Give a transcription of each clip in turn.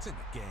It's in the game.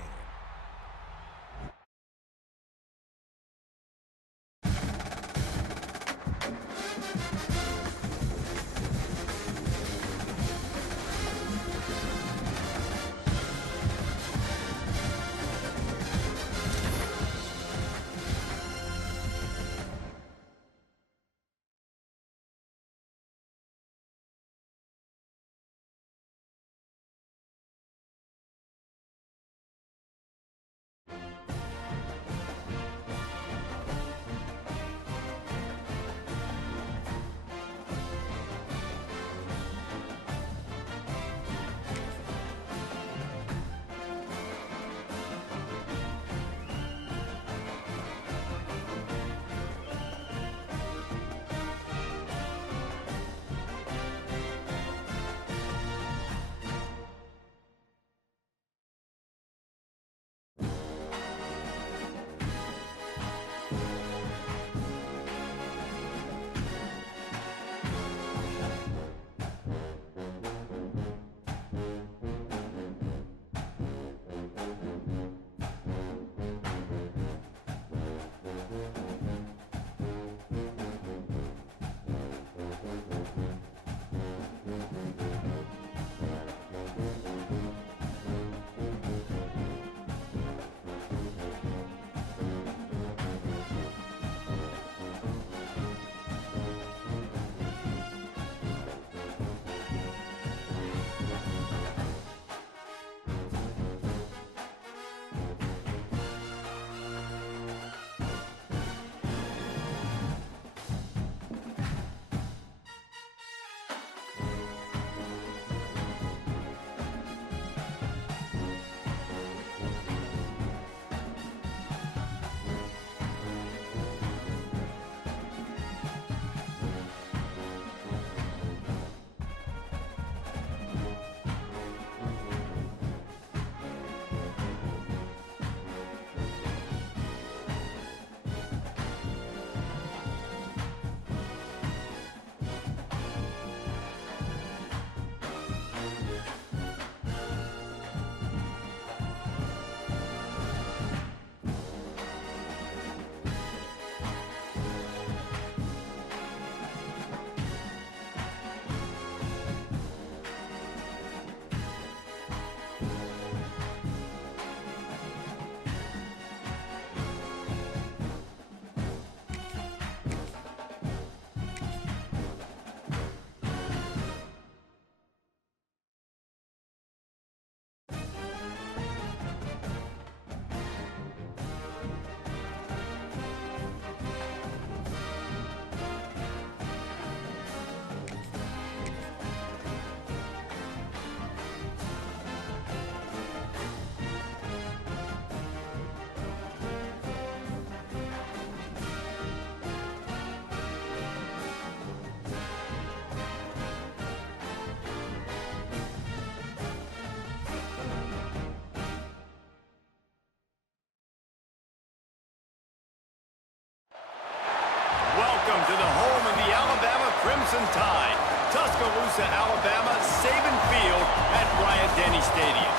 Welcome to the home of the Alabama Crimson Tide, Tuscaloosa, Alabama, Saban Field at Bryant-Denny Stadium.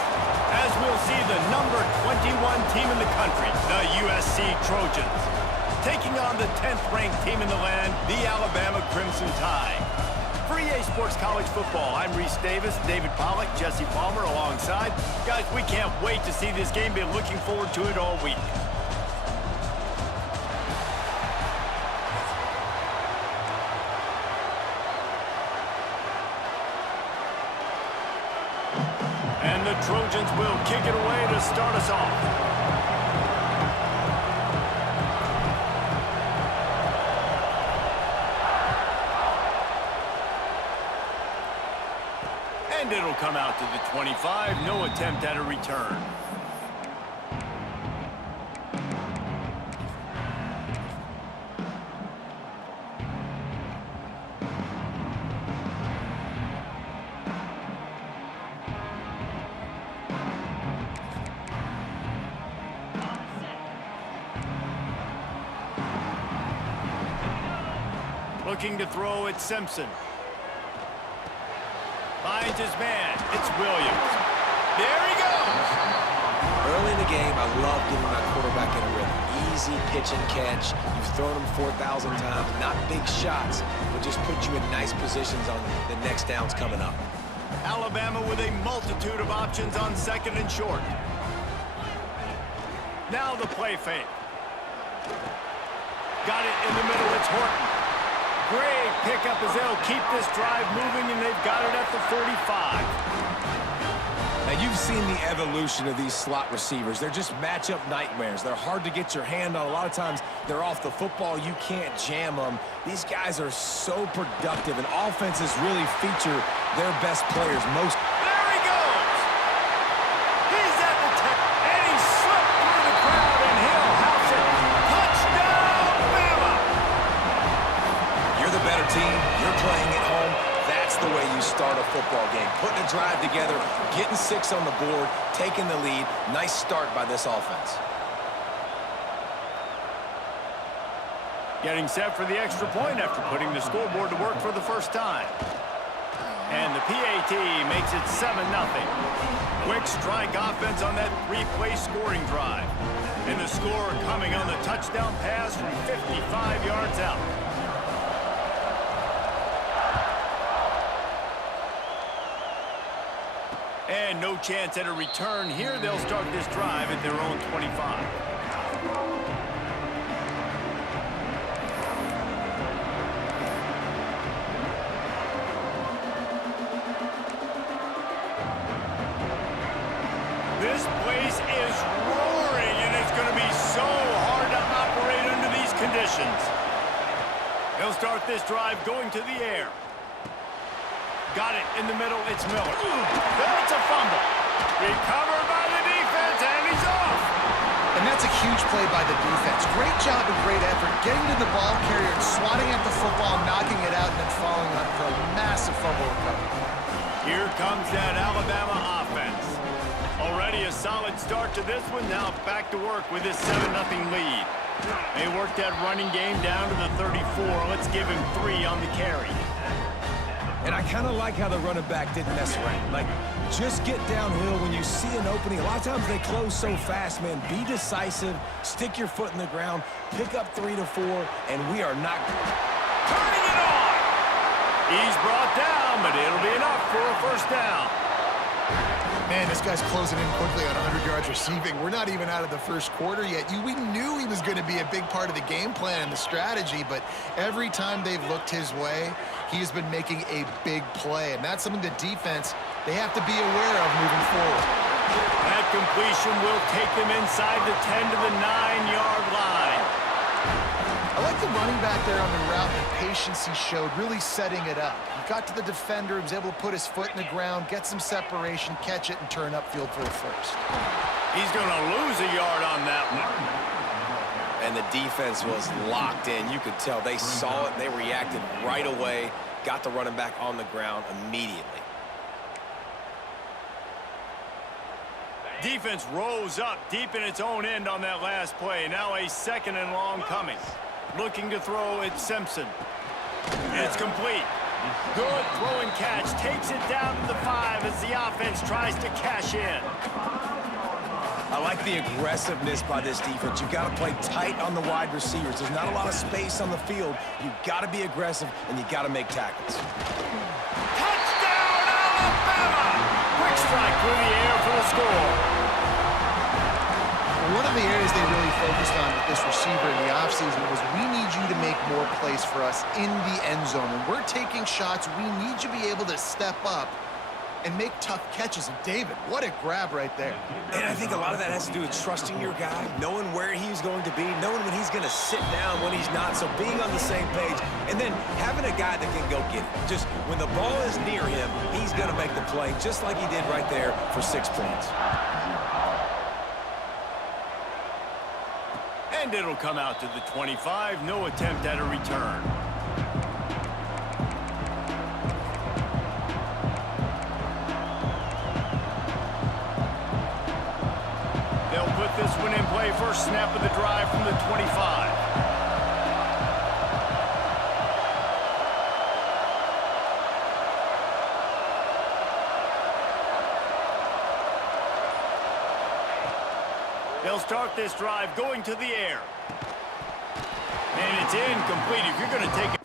As we'll see the number 21 team in the country, the USC Trojans, taking on the 10th ranked team in the land, the Alabama Crimson Tide. For EA Sports College Football, I'm Reese Davis, David Pollack, Jesse Palmer alongside. Guys, we can't wait to see this game. Been looking forward to it all week. And the Trojans will kick it away to start us off. And it'll come out to the 25. No attempt at a return. Looking to throw at Simpson. Finds his man. It's Williams. There he goes. Early in the game, I love getting my quarterback in a rhythm. Easy pitch and catch. You've thrown them 4,000 times. Not big shots, but just put you in nice positions on the next downs coming up. Alabama with a multitude of options on second and short. Now the play fake. Got it in the middle. It's Horton. Great pickup as they'll keep this drive moving, and they've got it at the 45. Now, you've seen the evolution of these slot receivers. They're just matchup nightmares. They're hard to get your hand on. A lot of times, they're off the football. You can't jam them. These guys are so productive, and offenses really feature their best players most. There he goes! He's at the 10, and he slipped through the crowd, and he'll house it. Touchdown, Bama! You're the better team. You're playing at home. That's the way you start a football game. Putting a drive together, getting 6 on the board, taking the lead. Nice start by this offense. Getting set for the extra point after putting the scoreboard to work for the first time. And the PAT makes it 7-0. Quick strike offense on that 3-play scoring drive. And the score coming on the touchdown pass from 55 yards out. And no chance at a return here. They'll start this drive at their own 25. This place is roaring, and it's going to be so hard to operate under these conditions. They'll start this drive going to the air. Got it in the middle. It's Miller. That's a fumble. Recovered by the defense, and he's off. And that's a huge play by the defense. Great job and great effort getting to the ball carrier and swatting at the football, knocking it out, and then following up for a massive fumble recovery. Here comes that Alabama offense. Already a solid start to this one. Now back to work with this 7-0 lead. They worked that running game down to the 34. Let's give him 3 on the carry. And I kind of like how the running back didn't mess around. Like, just get downhill when you see an opening. A lot of times they close so fast, man. Be decisive, stick your foot in the ground, pick up 3 to 4, and we are not turning it on. He's brought down, but it'll be enough for a first down. Man, this guy's closing in quickly on 100 yards receiving. We're not even out of the first quarter yet. We knew he was going to be a big part of the game plan and the strategy, but every time they've looked his way, he's been making a big play, and that's something the defense, they have to be aware of moving forward. That completion will take them inside the 10 to the 9-yard line. I like the running back there on the route, the patience he showed, really setting it up. He got to the defender, he was able to put his foot in the ground, get some separation, catch it, and turn upfield for a first. He's going to lose a yard on that one. And the defense was locked in. You could tell they saw it. They reacted right away, got the running back on the ground immediately. Defense rose up deep in its own end on that last play. Now a 2nd and long coming. Looking to throw, it's Simpson. It's complete. Good throw and catch. Takes it down to the 5 as the offense tries to cash in. I like the aggressiveness by this defense. You've got to play tight on the wide receivers. There's not a lot of space on the field. You've got to be aggressive, and you've got to make tackles. Touchdown, Alabama! Quick strike through the air for the score. One of the areas they really focused on with this receiver in the offseason was we need you to make more plays for us in the end zone. When we're taking shots, we need you to be able to step up and make tough catches. And David, what a grab right there. And I think a lot of that has to do with trusting your guy, knowing where he's going to be, knowing when he's going to sit down, when he's not, so being on the same page, and then having a guy that can go get it. Just when the ball is near him, he's going to make the play, just like he did right there for 6 points. And it'll come out to the 25. No attempt at a return. They'll put this one in play. First snap of the drive from the 25. They'll start this drive going to the air. And it's incomplete. If you're going to take it.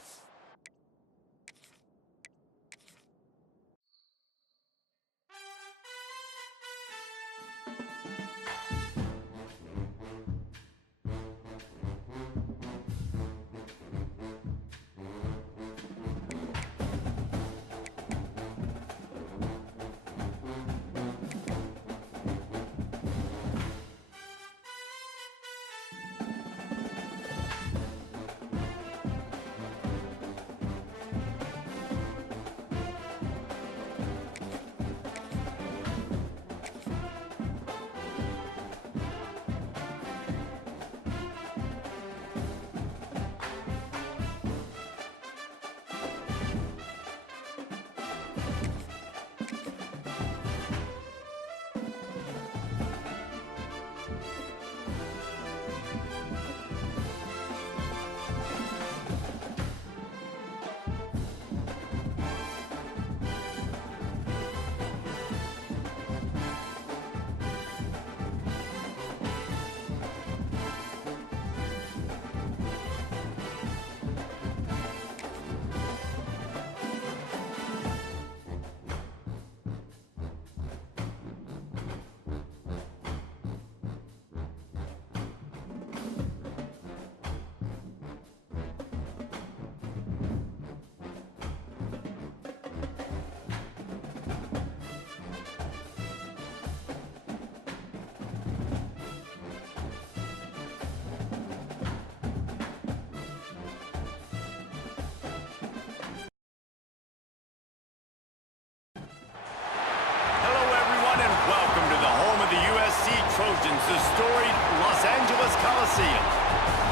Trojans, the storied Los Angeles Coliseum.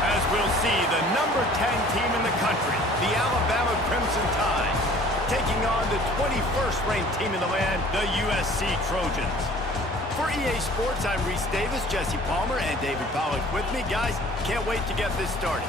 As we'll see, the number 10 team in the country, the Alabama Crimson Tide, taking on the 21st ranked team in the land, the USC Trojans. For EA Sports, I'm Reese Davis, Jesse Palmer, and David Pollack with me. Guys, can't wait to get this started.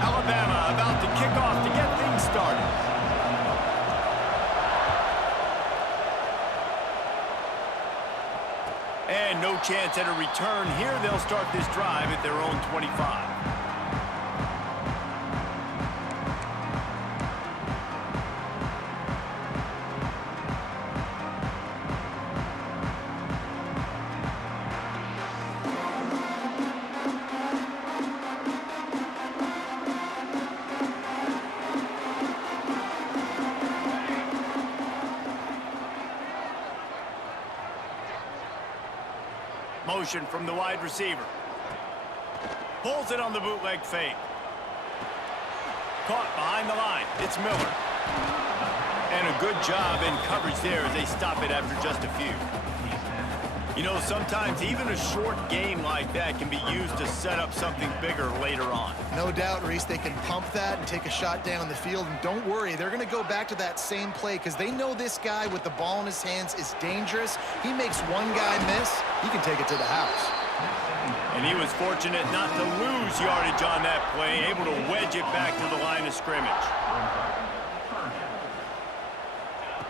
Alabama about to kick off to get things started. And no chance at a return here. They'll start this drive at their own 25. Motion from the wide receiver. Pulls it on the bootleg fake. Caught behind the line. It's Miller. And a good job in coverage there as they stop it after just a few. You know, sometimes even a short game like that can be used to set up something bigger later on. No doubt, Reese, they can pump that and take a shot down the field. And don't worry, they're going to go back to that same play because they know this guy with the ball in his hands is dangerous. He makes one guy miss, he can take it to the house. And he was fortunate not to lose yardage on that play, able to wedge it back to the line of scrimmage.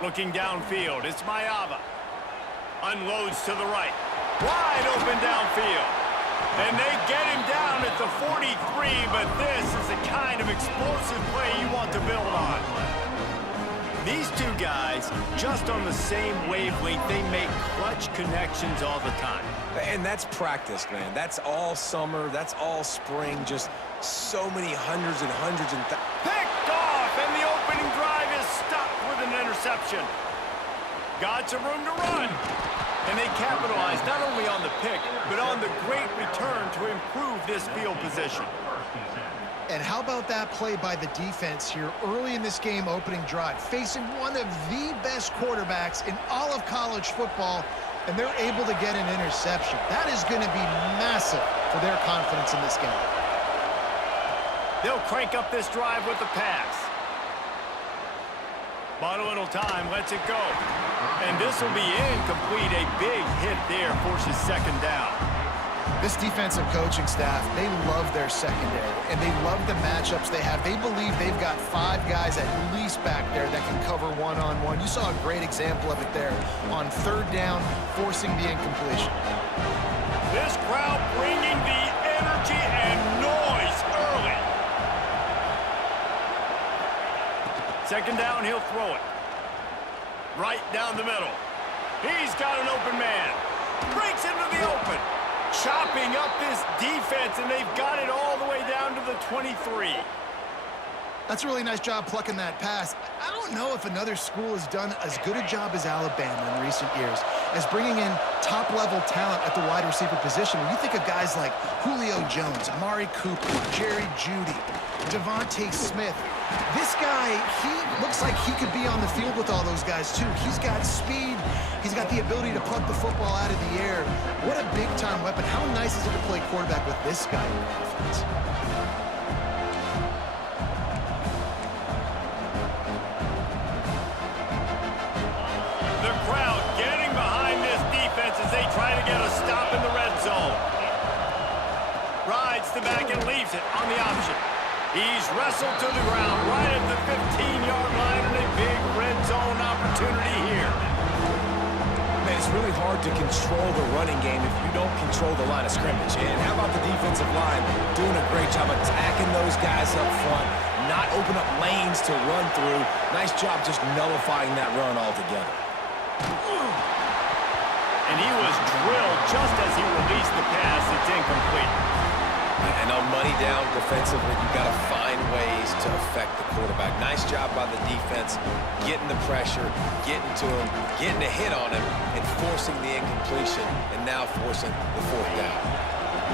Looking downfield, it's Mayava. Unloads to the right. Wide open downfield. And they get him down at the 43, but this is the kind of explosive play you want to build on. These two guys, just on the same wavelength, they make clutch connections all the time. And that's practice, man. That's all summer. That's all spring. Just so many hundreds and hundreds and picked off, and the opening drive is stopped with an interception. Got some room to run. And they capitalize not only on the pick, but on the great return to improve this field position. And how about that play by the defense here early in this game opening drive, facing one of the best quarterbacks in all of college football, and they're able to get an interception. That is going to be massive for their confidence in this game. They'll crank up this drive with the pass. Bought a little time, lets it go. And this will be incomplete. A big hit there forces second down. This defensive coaching staff, they love their secondary, and they love the matchups they have. They believe they've got 5 guys at least back there that can cover one-on-one. You saw a great example of it there on third down, forcing the incompletion. This crowd bringing the energy and noise early. Second down, he'll throw it. Right down the middle. He's got an open man. Breaks into the open. Chopping up this defense, and they've got it all the way down to the 23. That's a really nice job plucking that pass. I don't know if another school has done as good a job as Alabama in recent years as bringing in top-level talent at the wide receiver position. When you think of guys like Julio Jones, Amari Cooper, Jerry Jeudy, Devontae Smith, this guy, he looks like he could be on the field with all those guys, too. He's got speed. He's got the ability to pluck the football out of the air. What a big-time weapon. How nice is it to play quarterback with this guy in the offense? The crowd getting behind this defense as they try to get a stop in the red zone. Rides the back and leaves it on the option. He's wrestled to the ground right at the 15-yard line, and a big red zone opportunity here. Man, it's really hard to control the running game if you don't control the line of scrimmage. And how about the defensive line doing a great job attacking those guys up front, not open up lanes to run through. Nice job just nullifying that run altogether. And he was drilled just as he released the pass. It's incomplete. And on money down defensively, you've got to find ways to affect the quarterback. Nice job by the defense, getting the pressure, getting to him, getting a hit on him, and forcing the incompletion, and now forcing the fourth down.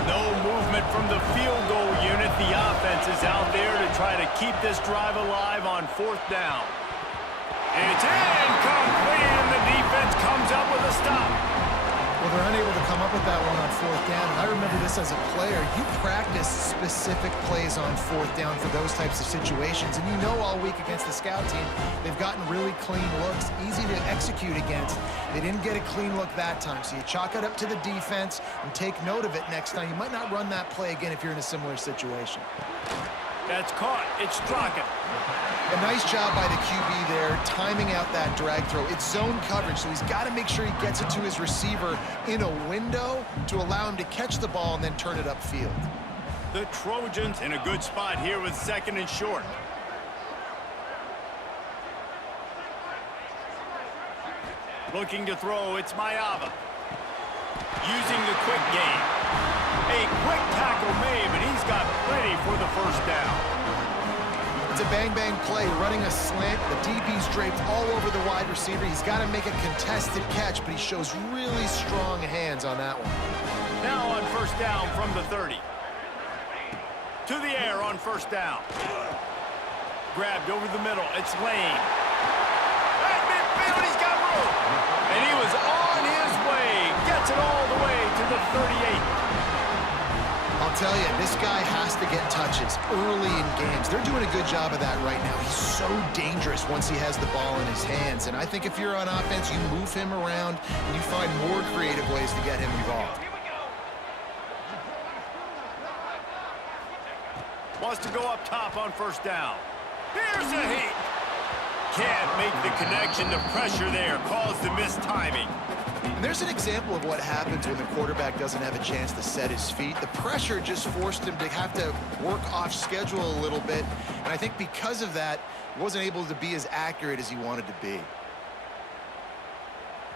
No movement from the field goal unit. The offense is out there to try to keep this drive alive on fourth down. It's incomplete, and the defense comes up with a stop. Well, they're unable to come up with that one on fourth down. And I remember this as a player. You practice specific plays on fourth down for those types of situations. And you know all week against the scout team, they've gotten really clean looks, easy to execute against. They didn't get a clean look that time. So you chalk it up to the defense and take note of it next time. You might not run that play again if you're in a similar situation. That's caught. It's Strachan. A nice job by the QB there, timing out that drag throw. It's zone coverage, so he's got to make sure he gets it to his receiver in a window to allow him to catch the ball and then turn it upfield. The Trojans in a good spot here with second and short. Looking to throw, it's Mayava. Using the quick game. A quick tackle made, but he's got plenty for the first down. It's a bang-bang play, running a slant. The DB's draped all over the wide receiver. He's got to make a contested catch, but he shows really strong hands on that one. Now on first down from the 30. To the air on first down. Grabbed over the middle. It's Lane. At midfield, he's got room. And he was on his way. Gets it all the way to the 38. I'll tell you, this guy has to get touches early in games. They're doing a good job of that right now. He's so dangerous once he has the ball in his hands. And I think if you're on offense, you move him around and you find more creative ways to get him involved. Wants to go up top on first down. Here's a heat. Can't make the connection. The pressure there caused the mistiming. And there's an example of what happens when the quarterback doesn't have a chance to set his feet. The pressure just forced him to have to work off schedule a little bit. And I think because of that, he wasn't able to be as accurate as he wanted to be.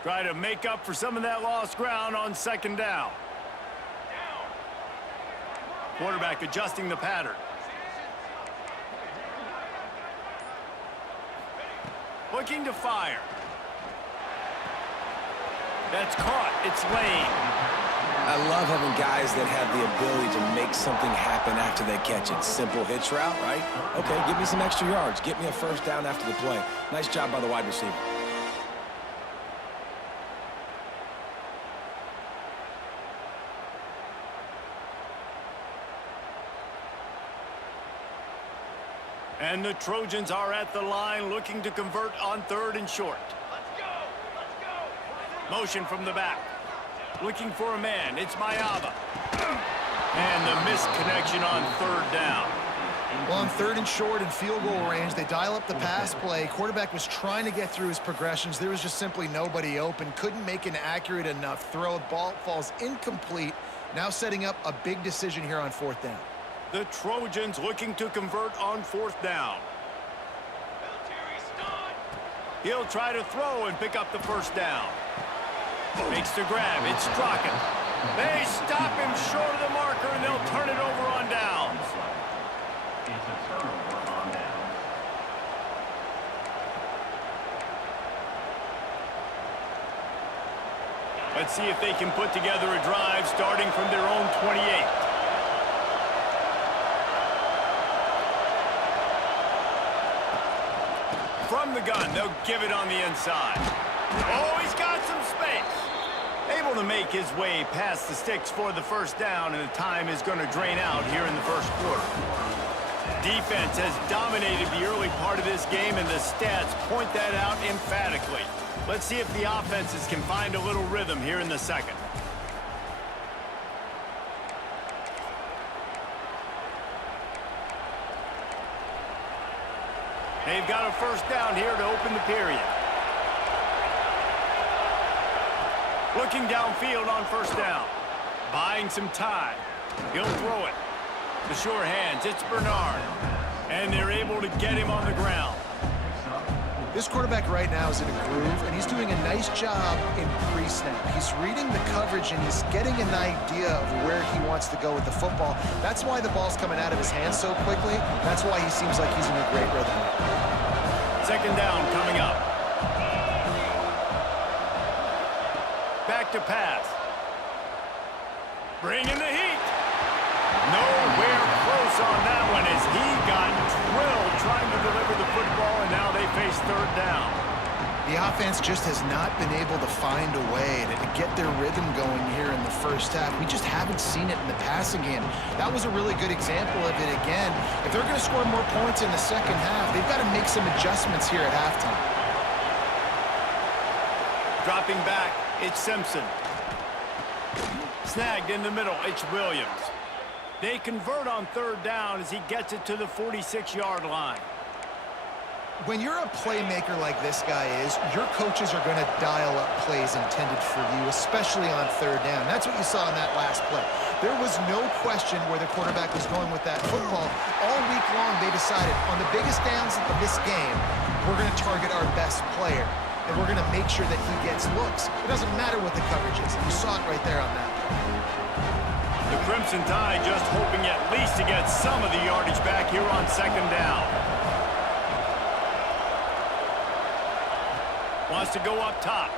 Try to make up for some of that lost ground on second down. Quarterback adjusting the pattern. Looking to fire. That's caught. It's Lane. I love having guys that have the ability to make something happen after they catch it. Simple hitch route, right? Okay, give me some extra yards. Get me a first down after the play. Nice job by the wide receiver. And the Trojans are at the line looking to convert on third and short. Motion from the back. Looking for a man. It's Mayava. And the missed connection on third down. Well, on third and short and field goal range, they dial up the pass play. Quarterback was trying to get through his progressions. There was just simply nobody open. Couldn't make an accurate enough throw. Ball falls incomplete. Now setting up a big decision here on fourth down. The Trojans looking to convert on fourth down. He'll try to throw and pick up the first down. Makes the grab. It's Strachan. They stop him short of the marker, and they'll turn it over on downs. Let's see if they can put together a drive starting from their own 28. From the gun, they'll give it on the inside. Oh, he's got some space. Able to make his way past the sticks for the first down, and the time is going to drain out here in the first quarter. Defense has dominated the early part of this game, and the stats point that out emphatically. Let's see if the offenses can find a little rhythm here in the second. They've got a first down here to open the period. Looking downfield on first down. Buying some time. He'll throw it. The sure hands, it's Bernard. And they're able to get him on the ground. This quarterback right now is in a groove, and he's doing a nice job in pre-snap. He's reading the coverage, and he's getting an idea of where he wants to go with the football. That's why the ball's coming out of his hands so quickly. That's why he seems like he's in a great rhythm. Second down coming up. Back to pass. Bringing the heat. Nowhere close on that one as he got drilled trying to deliver the football, and now they face third down. The offense just has not been able to find a way to get their rhythm going here in the first half. We just haven't seen it in the passing game. That was a really good example of it again. If they're going to score more points in the second half, they've got to make some adjustments here at halftime. Dropping back, it's Simpson. Snagged in the middle, it's Williams. They convert on third down as he gets it to the 46-yard line. When you're a playmaker like this guy is, your coaches are going to dial up plays intended for you, especially on third down. That's what you saw in that last play. There was no question where the quarterback was going with that football. All week long, they decided on the biggest downs of this game, we're going to target our best player, and we're going to make sure that he gets looks. It doesn't matter what the coverage is. You saw it right there on that play. The Crimson Tide just hoping at least to get some of the yardage back here on second down. Wants to go up top.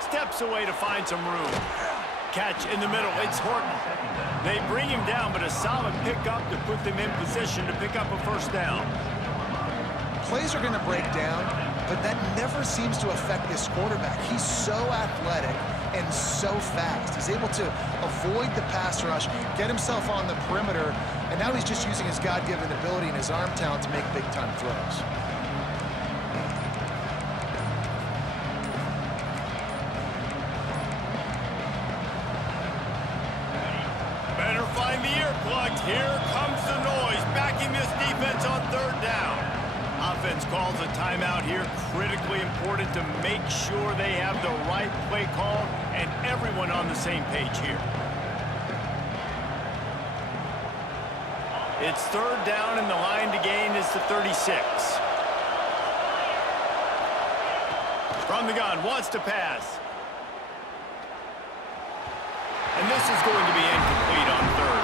Steps away to find some room. Catch in the middle. It's Horton. They bring him down, but a solid pickup to put them in position to pick up a first down. Plays are going to break down, but that never seems to affect this quarterback. He's so athletic and so fast. He's able to avoid the pass rush, get himself on the perimeter, and now he's just using his God-given ability and his arm talent to make big-time throws. Better find the earplugs. Here comes the noise, backing this defense on third down. Offense calls a timeout here. Critically important to make sure they have the right play call and everyone on the same page here. It's third down and the line to gain is the 36. From the gun, wants to pass. And this is going to be incomplete on third.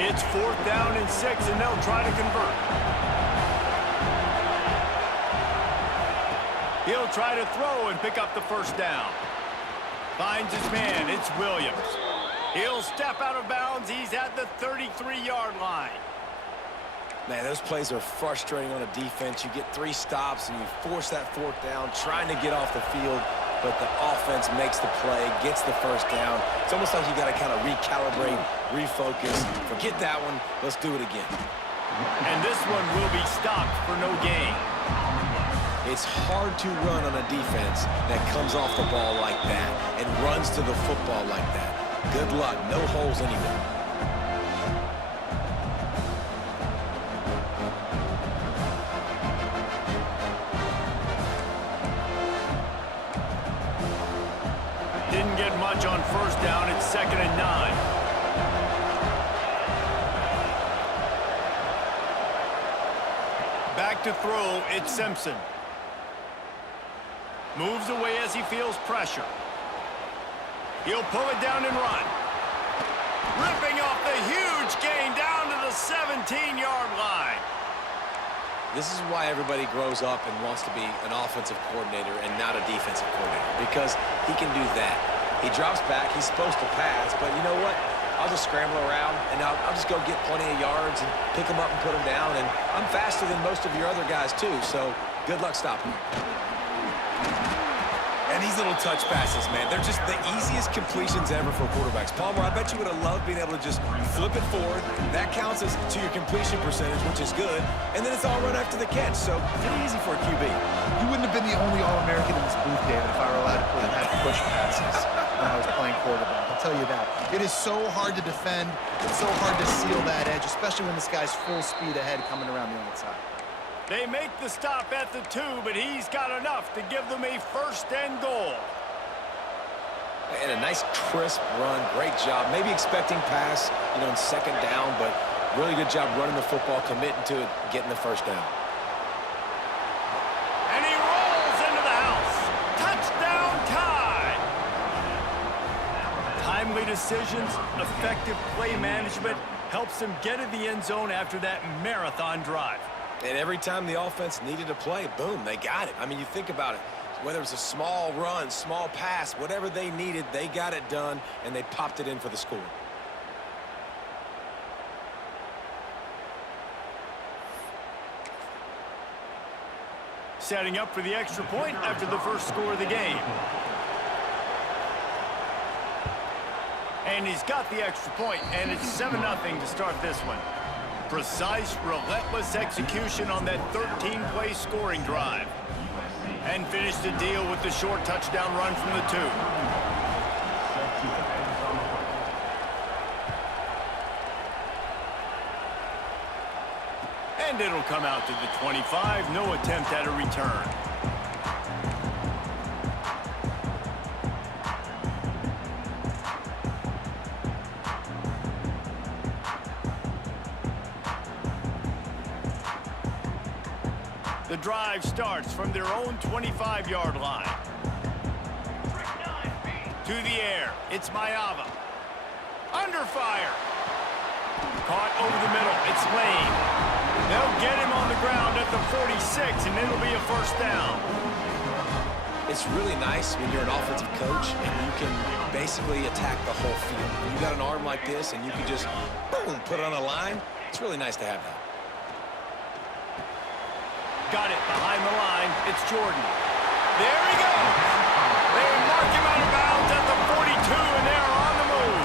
It's fourth down and 6, and they'll try to convert. He'll try to throw and pick up the first down. Finds his man. It's Williams. He'll step out of bounds. He's at the 33-yard line. Man, those plays are frustrating on a defense. You get 3 stops and you force that fourth down, trying to get off the field. but the offense makes the play, gets the first down. It's almost like you got to kind of recalibrate, refocus. Forget that one. Let's do it again. And this one will be stopped for no gain. It's hard to run on a defense that comes off the ball like that and runs to the football like that. Good luck. No holes anywhere. Didn't get much on first down. It's 2nd and 9. Back to throw, it's Simpson. Moves away as he feels pressure. He'll pull it down and run. Ripping off the huge gain down to the 17-yard line. This is why everybody grows up and wants to be an offensive coordinator and not a defensive coordinator, because he can do that. He drops back. He's supposed to pass, but you know what? I'll just scramble around, and I'll just go get plenty of yards and pick them up and put them down, and I'm faster than most of your other guys, too, so good luck stopping me. And these little touch passes, man, they're just the easiest completions ever for quarterbacks. Palmer, I bet you would have loved being able to just flip it forward. That counts as to your completion percentage, which is good, and then it's all run after the catch, so pretty easy for a QB. You wouldn't have been the only All-American in this booth, David, if I were allowed to put have push passes when I was playing quarterback. I'll tell you that. It is so hard to defend. It's so hard to seal that edge, especially when this guy's full speed ahead coming around the outside. They make the stop at the 2, but he's got enough to give them a 1st and goal. And a nice crisp run. Great job. Maybe expecting pass, you know, in 2nd down, but really good job running the football, committing to it, getting the 1st down. And he rolls into the house. Touchdown tie. Timely decisions, effective play management helps him get in the end zone after that marathon drive. And every time the offense needed a play, boom, they got it. I mean, you think about it. Whether it was a small run, small pass, whatever they needed, they got it done, and they popped it in for the score. Setting up for the extra point after the first score of the game. And he's got the extra point, and it's 7-0 to start this one. Precise, relentless execution on that 13-play scoring drive. And finished the deal with the short touchdown run from the 2. And it'll come out to the 25. No attempt at a return. The drive starts from their own 25-yard line. To the air, it's Mayava. Under fire. Caught over the middle, it's Lane. They'll get him on the ground at the 46, and it'll be a 1st down. It's really nice when you're an offensive coach and you can basically attack the whole field. When you got an arm like this and you can just, boom, put it on a line, it's really nice to have that. Got it behind the line. It's Jordan. There he goes. They mark him out of bounds at the 42, and they're on the move.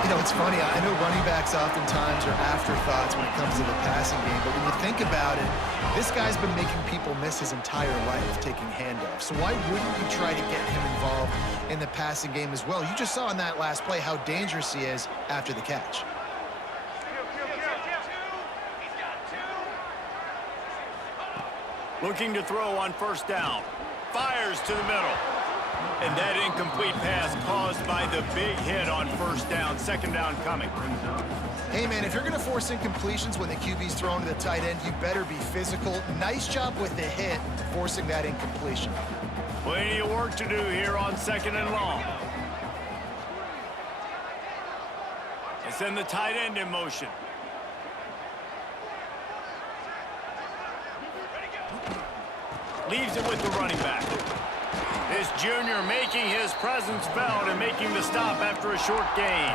You know, it's funny. I know running backs oftentimes are afterthoughts when it comes to the passing game, but when you think about it, this guy's been making people miss his entire life taking handoffs. So why wouldn't you try to get him involved in the passing game as well? You just saw in that last play how dangerous he is after the catch. Looking to throw on 1st down. Fires to the middle. And that incomplete pass caused by the big hit on 1st down. 2nd down coming. Hey, man, if you're going to force incompletions when the QB's thrown to the tight end, you better be physical. Nice job with the hit, forcing that incompletion. Plenty of work to do here on 2nd and long. They send the tight end in motion. Leaves it with the running back. This junior making his presence felt and making the stop after a short gain.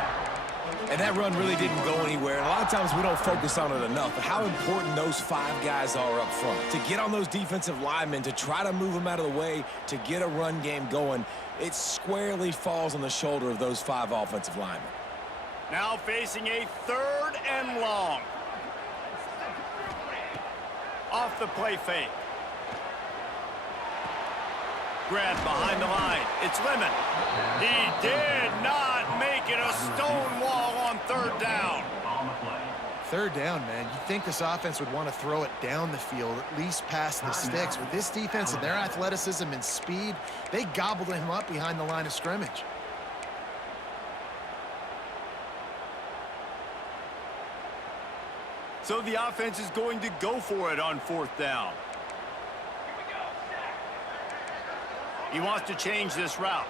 And that run really didn't go anywhere. And a lot of times we don't focus on it enough, but how important those 5 guys are up front. To get on those defensive linemen, to try to move them out of the way, to get a run game going, it squarely falls on the shoulder of those 5 offensive linemen. Now facing a 3rd and long. Off the play fake. Grab behind the line. It's Lemon. He did not make it a stone wall on 3rd down. 3rd down, man. You'd think this offense would want to throw it down the field, at least past the sticks. With this defense and their athleticism and speed, they gobbled him up behind the line of scrimmage. So the offense is going to go for it on 4th down. He wants to change this route.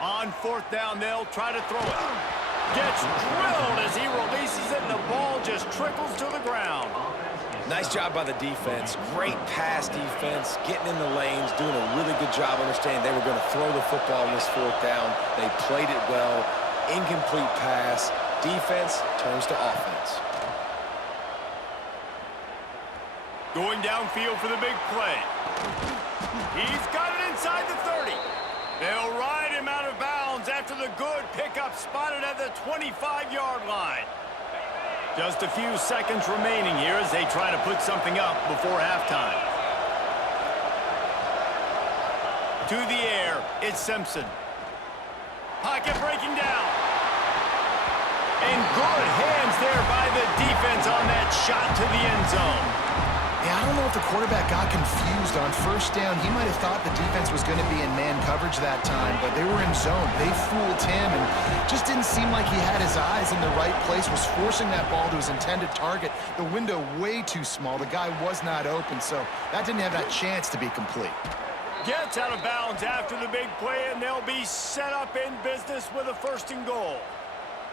On 4th down, they'll try to throw it. Gets drilled as he releases it, and the ball just trickles to the ground. Nice job by the defense. Great pass defense, getting in the lanes, doing a really good job understanding they were going to throw the football on this 4th down. They played it well. Incomplete pass. Defense turns to offense. Going downfield for the big play. He's got it inside the 30. They'll ride him out of bounds after the good pickup spotted at the 25-yard line. Just a few seconds remaining here as they try to put something up before halftime. To the air, it's Simpson. Pocket breaking down. And good hands there by the defense on that shot to the end zone. Yeah, I don't know if the quarterback got confused on 1st down. He might have thought the defense was going to be in man coverage that time, but they were in zone. They fooled him and just didn't seem like he had his eyes in the right place, was forcing that ball to his intended target. The window way too small. The guy was not open, so that didn't have that chance to be complete. Gets out of bounds after the big play, and they'll be set up in business with a 1st and goal.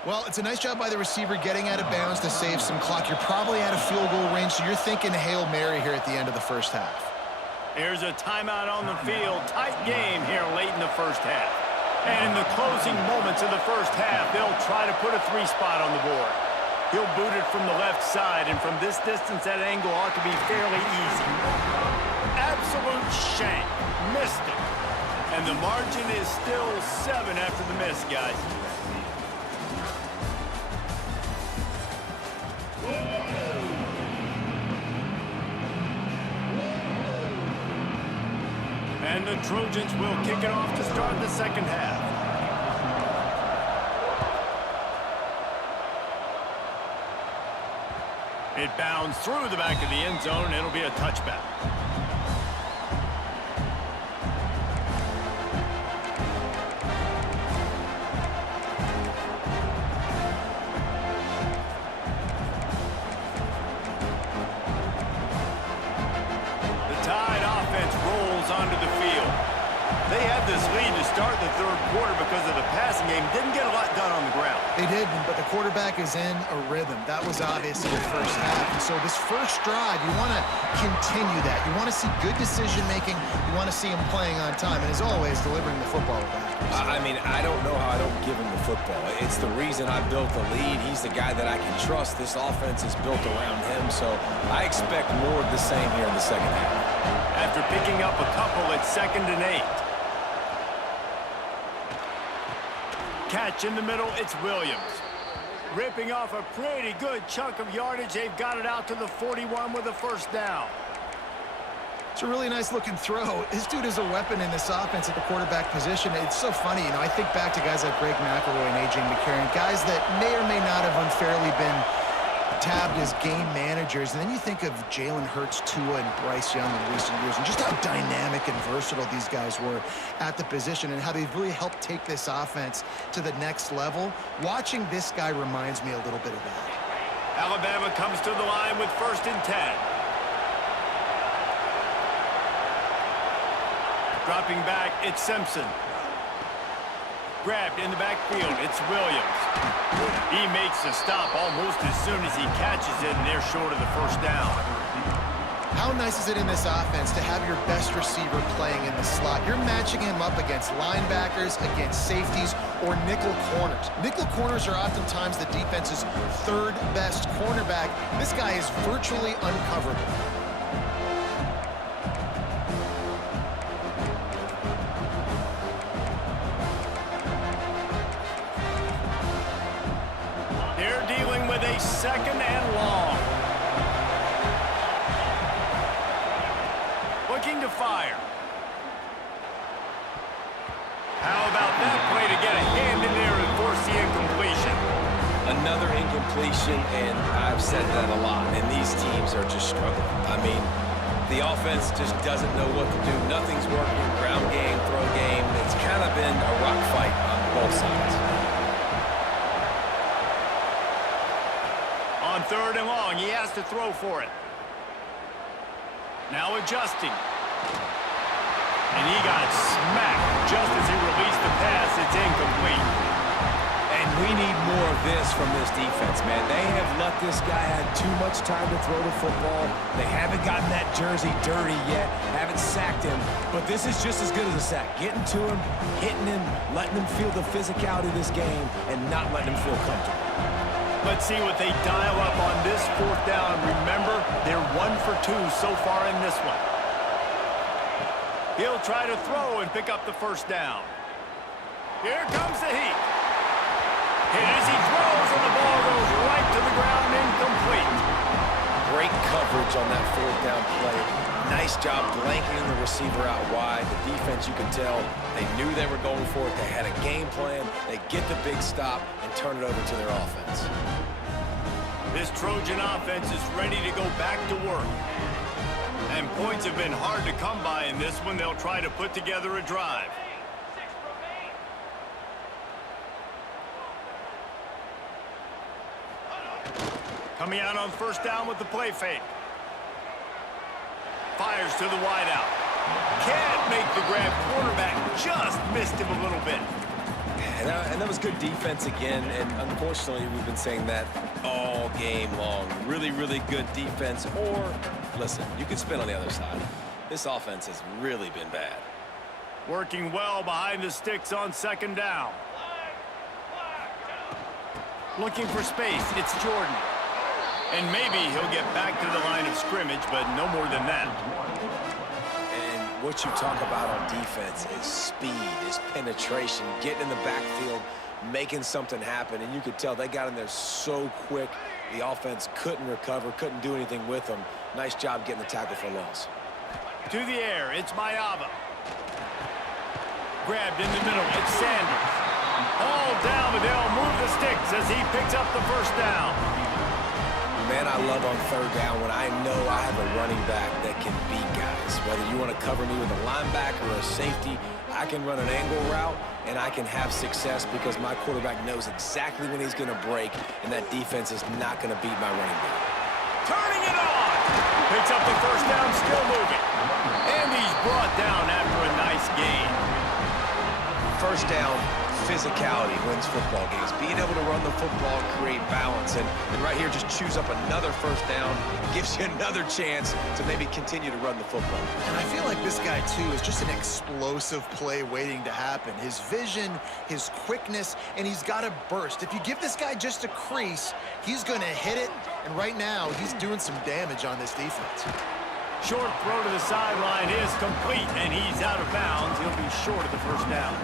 Well, it's a nice job by the receiver getting out of bounds to save some clock. You're probably out of field goal range, so you're thinking Hail Mary here at the end of the 1st half. Here's a timeout on the field. Tight game here late in the 1st half. And in the closing moments of the 1st half, they'll try to put a 3-spot on the board. He'll boot it from the left side, and from this distance, that angle ought to be fairly easy. Absolute shank. Missed it. And the margin is still 7 after the miss, guys. And the Trojans will kick it off to start the 2nd half. It bounds through the back of the end zone, and it'll be a touchback. Onto the field. They had this lead to start the 3rd quarter because of the passing game. Didn't get a lot done on the ground. They did, but the quarterback is in a rhythm. That was obvious in the 1st half. And so this 1st drive, you want to continue that. You want to see good decision-making. You want to see him playing on time. And as always, delivering the football with accuracy. I mean, I don't know how I don't give him the football. It's the reason I built the lead. He's the guy that I can trust. This offense is built around him, so I expect more of the same here in the 2nd half. After picking up a couple, it's 2nd and 8. Catch in the middle, it's Williams. Ripping off a pretty good chunk of yardage. They've got it out to the 41 with a 1st down. It's a really nice-looking throw. This dude is a weapon in this offense at the quarterback position. It's so funny, you know, I think back to guys like Greg McElroy and A.J. McCarron, guys that may or may not have unfairly been tabbed as game managers, and then you think of Jalen Hurts, Tua, and Bryce Young in recent years, and just how dynamic and versatile these guys were at the position and how they've really helped take this offense to the next level. Watching this guy reminds me a little bit of that. Alabama comes to the line with 1st and 10. Dropping back, it's Simpson. Grabbed in the backfield, it's Williams. He makes the stop almost as soon as he catches it, and they're short of the 1st down. How nice is it in this offense to have your best receiver playing in the slot? You're matching him up against linebackers, against safeties, or nickel corners. Nickel corners are oftentimes the defense's third best cornerback. This guy is virtually uncoverable. They're dealing with a second and long. Looking to fire. How about that play to get a hand in there and force the incompletion? Another incompletion, and I've said that a lot, and these teams are just struggling. I mean, the offense just doesn't know what to do. Nothing's working. Ground game, throw game. It's kind of been a rock fight on both sides. On third and long, he has to throw for it. Now adjusting. And he got smacked just as he released the pass. It's incomplete. And we need more of this from this defense, man. They have let this guy have too much time to throw the football. They haven't gotten that jersey dirty yet, haven't sacked him. But this is just as good as a sack. Getting to him, hitting him, letting him feel the physicality of this game, and not letting him feel comfortable. Let's see what they dial up on this fourth down. Remember, they're 1 for 2 so far in this one. He'll try to throw and pick up the first down. Here comes the heat. And as he throws, and the ball goes right to the ground, incomplete. Great coverage on that fourth down play. Nice job blanketing the receiver out wide. The defense, you could tell, they knew they were going for it. They had a game plan. They get the big stop and turn it over to their offense. This Trojan offense is ready to go back to work. And points have been hard to come by in this one. They'll try to put together a drive. Coming out on first down with the play fake. Fires to the wideout. Can't make the grab. Quarterback just missed him a little bit. And that was good defense again, and unfortunately we've been saying that all game long. Really, really good defense, or, listen, you can spin on the other side. This offense has really been bad. Working well behind the sticks on second down. Looking for space, it's Jordan. And maybe he'll get back to the line of scrimmage, but no more than that. And what you talk about on defense is speed, is penetration, getting in the backfield, making something happen. And you could tell they got in there so quick, the offense couldn't recover, couldn't do anything with them. Nice job getting the tackle for loss. To the air, it's Mayava. Grabbed in the middle, it's Sanders. All down, but they'll move the sticks as he picks up the first down. Man, I love on third down when I know I have a running back that can beat guys. Whether you want to cover me with a linebacker or a safety, I can run an angle route, and I can have success because my quarterback knows exactly when he's going to break, and that defense is not going to beat my running back. Turning it on! Picks up the first down, still moving. And he's brought down after a nice gain. First down, physicality wins football games. Being able to run the football, create balance, and right here just choose up another first down, gives you another chance to maybe continue to run the football. And I feel like this guy, too, is just an explosive play waiting to happen. His vision, his quickness, and he's got a burst. If you give this guy just a crease, he's going to hit it, and right now he's doing some damage on this defense. Short throw to the sideline is complete, and he's out of bounds. He'll be short of the first down.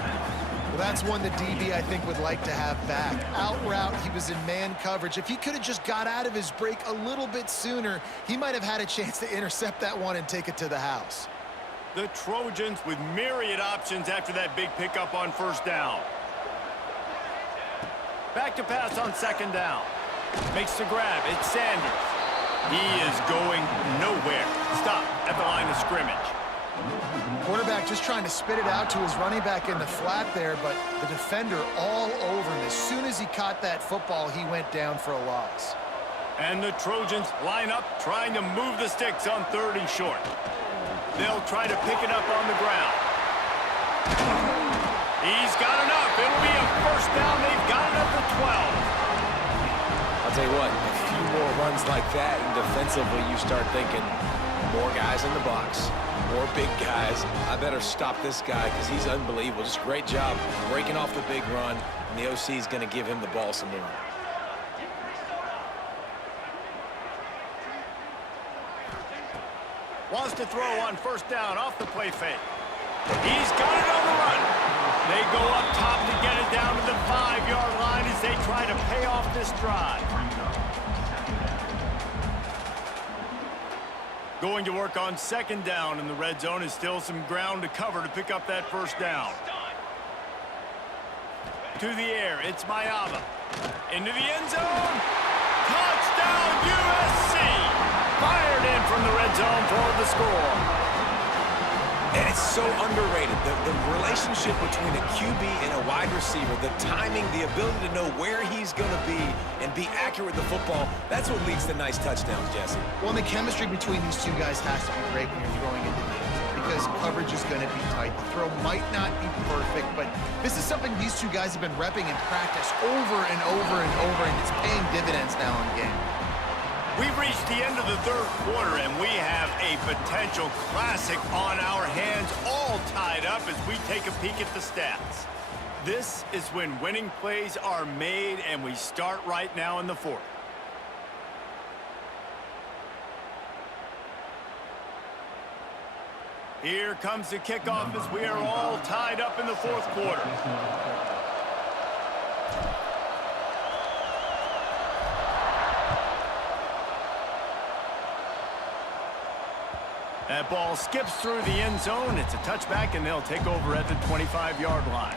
Well, that's one the DB, I think, would like to have back. Out route, he was in man coverage. If he could have just got out of his break a little bit sooner, he might have had a chance to intercept that one and take it to the house. The Trojans with myriad options after that big pickup on first down. Back to pass on second down. Makes the grab. It's Sanders. He is going nowhere. Stop at the line of scrimmage. Quarterback just trying to spit it out to his running back in the flat there, but the defender all over him. As soon as he caught that football, he went down for a loss. And the Trojans line up, trying to move the sticks on third and short. They'll try to pick it up on the ground. He's got enough. It'll be a first down. They've got it up to 12. I'll tell you what, a few more runs like that, and defensively you start thinking, More guys in the box, more big guys. I better stop this guy because he's unbelievable. Just a great job breaking off the big run, and the OC is going to give him the ball some more. Wants to throw on first down off the play fake. He's got it on the run. They go up top to get it down to the 5-yard line as they try to pay off this drive. Going to work on second down in the red zone is still some ground to cover to pick up that first down. To the air, it's Mayava. Into the end zone. Touchdown, USC! Fired in from the red zone for the score. And it's so underrated. The relationship between a QB and a wide receiver, the timing, the ability to know where he's going to be and be accurate with the football, that's what leads to nice touchdowns, Jesse. Well, and the chemistry between these two guys has to be great when you're throwing into the end zone because coverage is going to be tight. The throw might not be perfect, but this is something these two guys have been repping in practice over and over and over, and it's paying dividends now in game. We've reached the end of the third quarter, and we have a potential classic on our hands, all tied up as we take a peek at the stats. This is when winning plays are made, and we start right now in the fourth. Here comes the kickoff as we are all tied up in the fourth quarter. That ball skips through the end zone. It's a touchback, and they'll take over at the 25-yard line.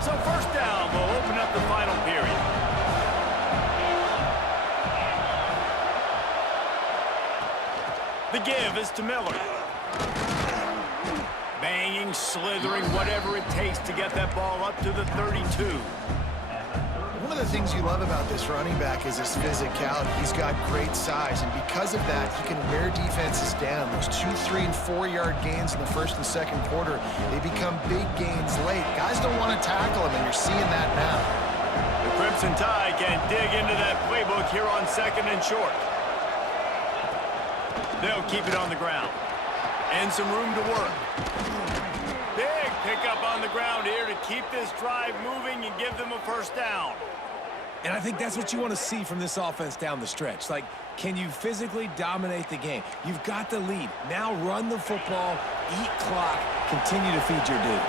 So first down will open up the final period. The give is to Miller. Banging, slithering, whatever it takes to get that ball up to the 32. One of the things you love about this running back is his physicality. He's got great size, and because of that, he can wear defenses down. Those 2-, 3-, and 4-yard gains in the first and second quarter, they become big gains late. Guys don't want to tackle him, and you're seeing that now. The Crimson Tide can dig into that playbook here on second and short. They'll keep it on the ground. And some room to work. Big pickup on the ground here to keep this drive moving and give them a first down. And I think that's what you want to see from this offense down the stretch. Like, can you physically dominate the game? You've got the lead. Now run the football, eat clock, continue to feed your dude.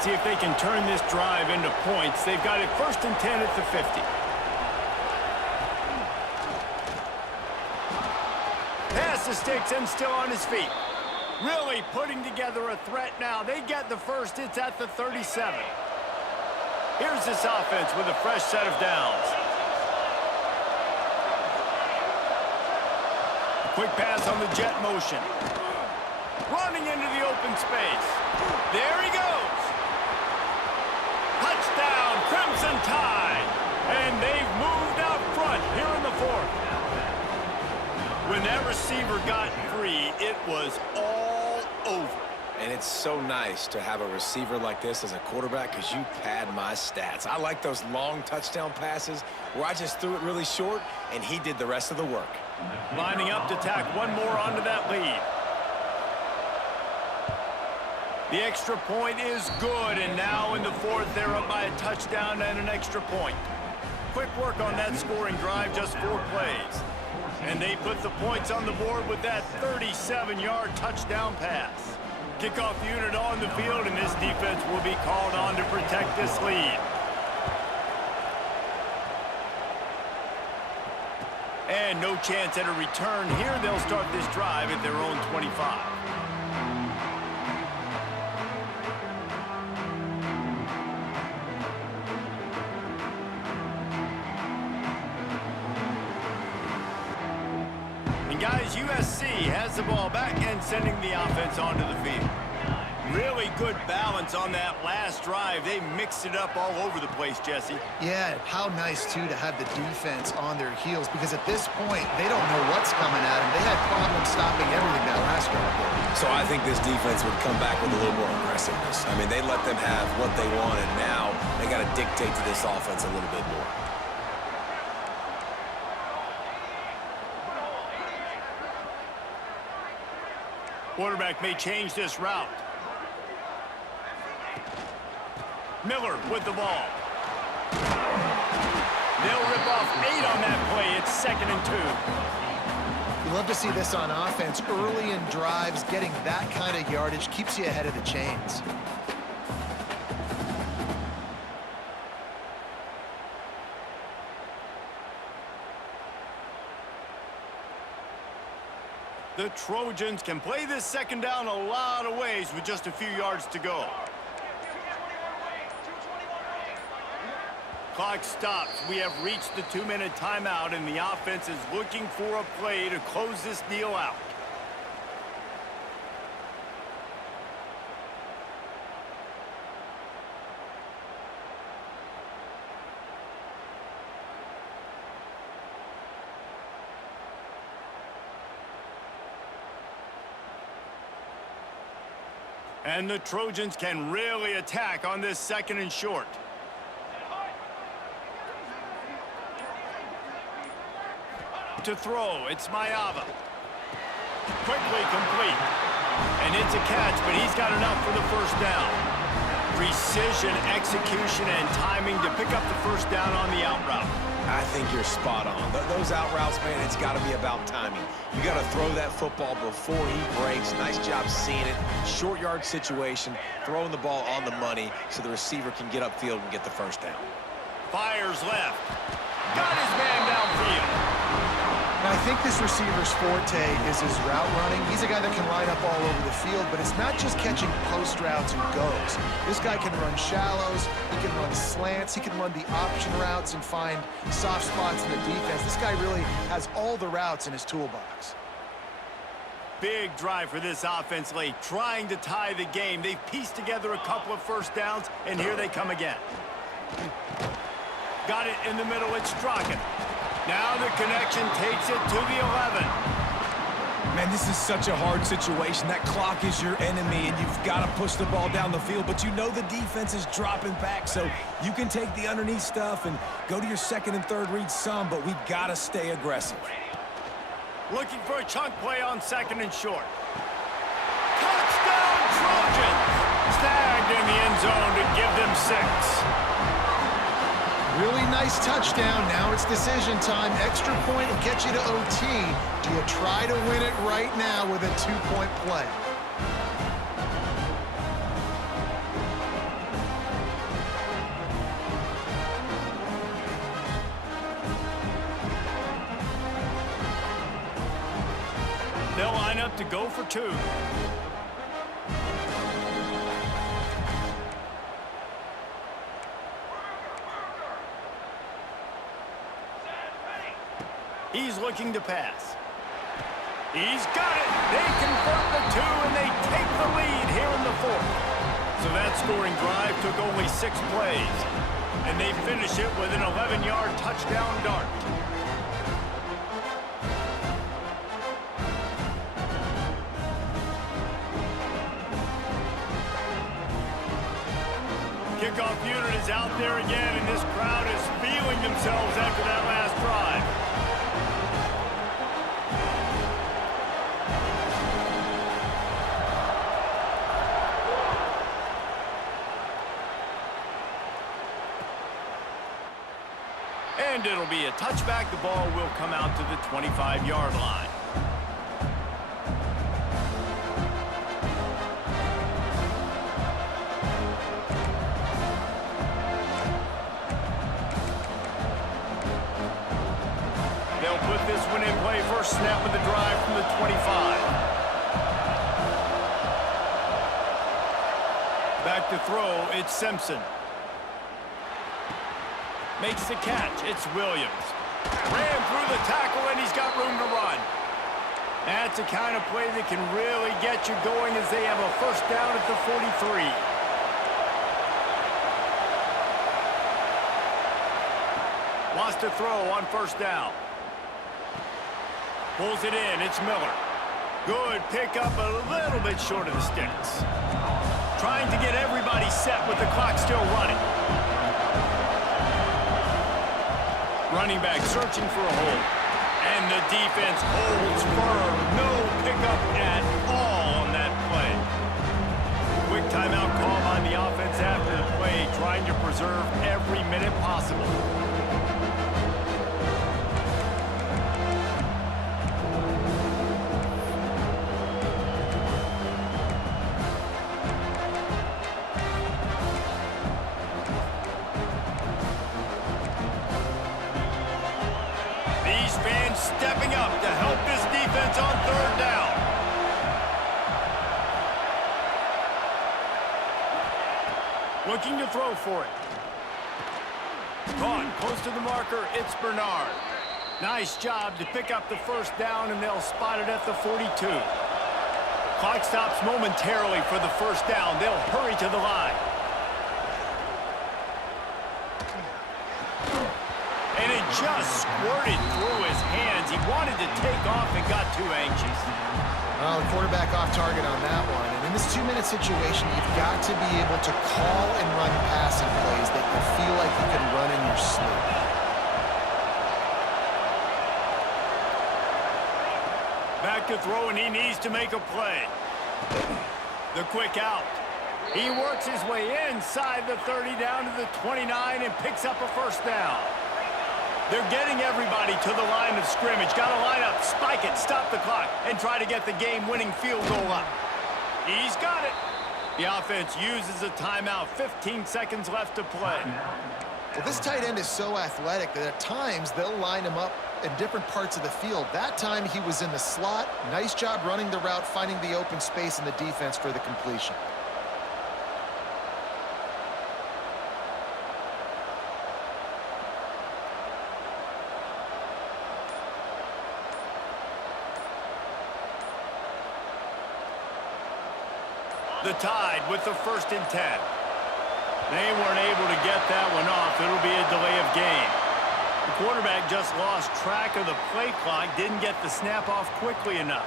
See if they can turn this drive into points. They've got it first and 10 at the 50. Pass the sticks and still on his feet. Really putting together a threat now. They get the first. It's at the 37. Here's this offense with a fresh set of downs. Quick pass on the jet motion. Running into the open space. There he goes. Touchdown, Crimson Tide. And they've moved out front here in the fourth. When that receiver got free, it was all over. And it's so nice to have a receiver like this as a quarterback because you pad my stats. I like those long touchdown passes where I just threw it really short and he did the rest of the work. Lining up to tack one more onto that lead. The extra point is good, and now in the fourth, they're up by a touchdown and an extra point. Quick work on that scoring drive, just 4 plays. And they put the points on the board with that 37-yard touchdown pass. Kickoff unit on the field, and this defense will be called on to protect this lead. And no chance at a return here. They'll start this drive at their own 25. And guys, USC has the ball back and sending the offense onto the field. Really good balance on that last drive. They mixed it up all over the place, Jesse. Yeah, how nice, too, to have the defense on their heels, because at this point, they don't know what's coming at them. They had problems stopping everything that last drive. So I think this defense would come back with a little more aggressiveness. I mean, they let them have what they want, and now they got to dictate to this offense a little bit more. Quarterback may change this route. Miller with the ball. They'll rip off 8 on that play. It's 2nd and 2. You love to see this on offense. Early in drives, getting that kind of yardage keeps you ahead of the chains. The Trojans can play this 2nd down a lot of ways with just a few yards to go. Clock stops. We have reached the 2-minute timeout, and the offense is looking for a play to close this deal out. And the Trojans can really attack on this 2nd and short. To throw, it's Mayava. Quickly complete. And it's a catch, but he's got enough for the first down. Precision, execution, and timing to pick up the first down on the out route. I think you're spot on. Those out routes, man, it's got to be about timing. You got to throw that football before he breaks. Nice job seeing it. Short yard situation, throwing the ball on the money so the receiver can get upfield and get the first down. Fires left. Got his man downfield. Now, I think this receiver's forte is his route running. He's a guy that can line up all over the field, but it's not just catching post routes and goes. This guy can run shallows, he can run slants, he can run the option routes and find soft spots in the defense. This guy really has all the routes in his toolbox. Big drive for this offense late, trying to tie the game. They've pieced together a couple of first downs, and here they come again. Got it in the middle, it's Strachan. Now the connection takes it to the 11. Man, this is such a hard situation. That clock is your enemy, and you've got to push the ball down the field, but you know the defense is dropping back, so you can take the underneath stuff and go to your 2nd and 3rd read some, but we've got to stay aggressive. Looking for a chunk play on 2nd and short. Touchdown, Trojans! Snagged in the end zone to give them 6. Really nice touchdown. Now it's decision time. Extra point will get you to OT. Do you try to win it right now with a 2-point play? They'll line up to go for 2. He's looking to pass. He's got it. They convert the 2, and they take the lead here in the 4th. So that scoring drive took only 6 plays, and they finish it with an 11-yard touchdown dart. Kickoff unit is out there again, and this crowd is feeling themselves after that last drive. And it'll be a touchback. The ball will come out to the 25-yard line. They'll put this one in play. First snap of the drive from the 25. Back to throw, it's Simpson. Makes the catch, it's Williams. Ran through the tackle, and he's got room to run. That's the kind of play that can really get you going as they have a first down at the 43. Wants to throw on first down. Pulls it in. It's Miller. Good pickup, a little bit short of the sticks. Trying to get everybody set with the clock still running. Running back searching for a hole. And the defense holds firm. No pickup at all on that play. Quick timeout call by the offense after the play, trying to preserve every minute possible. Stepping up to help this defense on third down. Looking to throw for it. Caught close to the marker. It's Bernard. Nice job to pick up the first down, and they'll spot it at the 42. Clock stops momentarily for the first down. They'll hurry to the line. And it just squirted through his hands. He wanted to take off and got too anxious. Well, the quarterback off target on that one. And in this 2-minute situation, you've got to be able to call and run passing plays that you feel like you can run in your sleep. Back to throw, and he needs to make a play. The quick out. He works his way inside the 30 down to the 29 and picks up a first down. They're getting everybody to the line of scrimmage. Got to line up, spike it, stop the clock, and try to get the game-winning field goal up. He's got it. The offense uses a timeout. 15 seconds left to play. Well, this tight end is so athletic that at times they'll line him up in different parts of the field. That time he was in the slot. Nice job running the route, finding the open space in the defense for the completion. The Tide with the 1st and 10. They weren't able to get that one off. It'll be a delay of game. The quarterback just lost track of the play clock, didn't get the snap off quickly enough.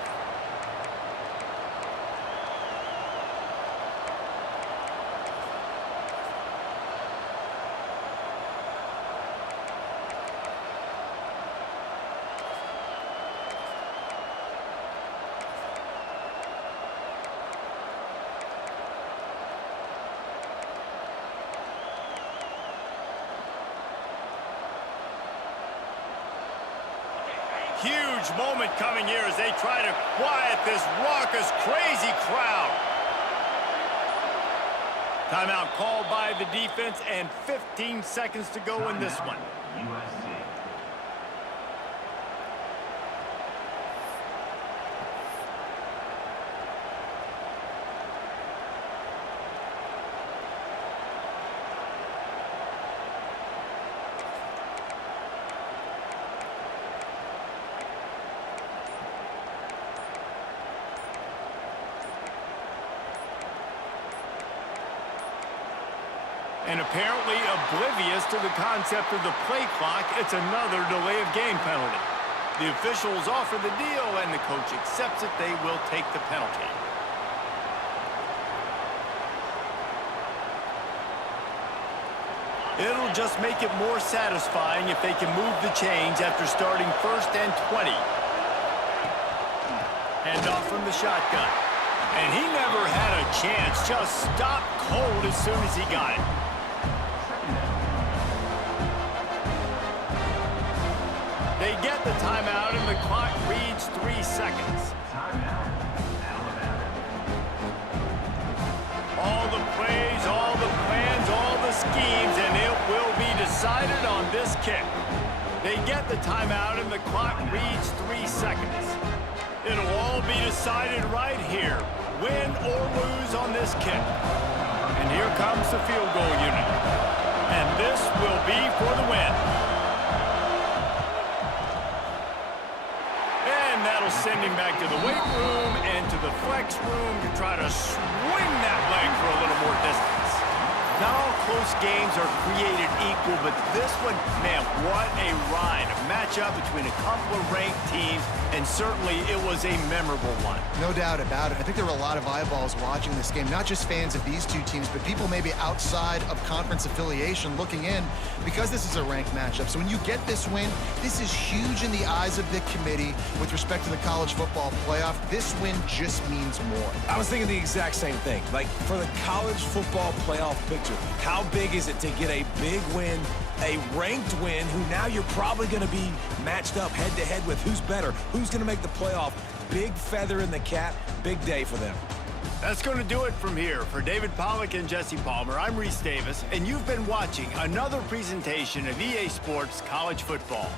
Huge moment coming here as they try to quiet this raucous, crazy crowd. Timeout called by the defense and 15 seconds to go in this one. And apparently oblivious to the concept of the play clock, it's another delay of game penalty. The officials offer the deal, and the coach accepts it. They will take the penalty. It'll just make it more satisfying if they can move the chains after starting 1st and 20. Handoff from the shotgun. And he never had a chance. Just stopped cold as soon as he got it. They get the timeout, and the clock reads 3 seconds. All the plays, all the plans, all the schemes, and it will be decided on this kick. They get the timeout, and the clock reads 3 seconds. It'll all be decided right here, win or lose on this kick. And here comes the field goal unit. And this will be for the win. And that'll sending back to the weight room and to the flex room to try to swing that leg for a little more distance. Not all close games are created equal, but this one, man, what a ride. A matchup between a couple of ranked teams, and certainly it was a memorable one. No doubt about it. I think there were a lot of eyeballs watching this game, not just fans of these two teams, but people maybe outside of conference affiliation looking in because this is a ranked matchup. So when you get this win, this is huge in the eyes of the committee with respect to the college football playoff. This win just means more. I was thinking the exact same thing. Like, for the college football playoff picture, how big is it to get a big win, a ranked win, who now you're probably going to be matched up head-to-head with who's better, who's going to make the playoff. Big feather in the cap, big day for them. That's going to do it from here. For David Pollack and Jesse Palmer, I'm Reese Davis, and you've been watching another presentation of EA Sports College Football.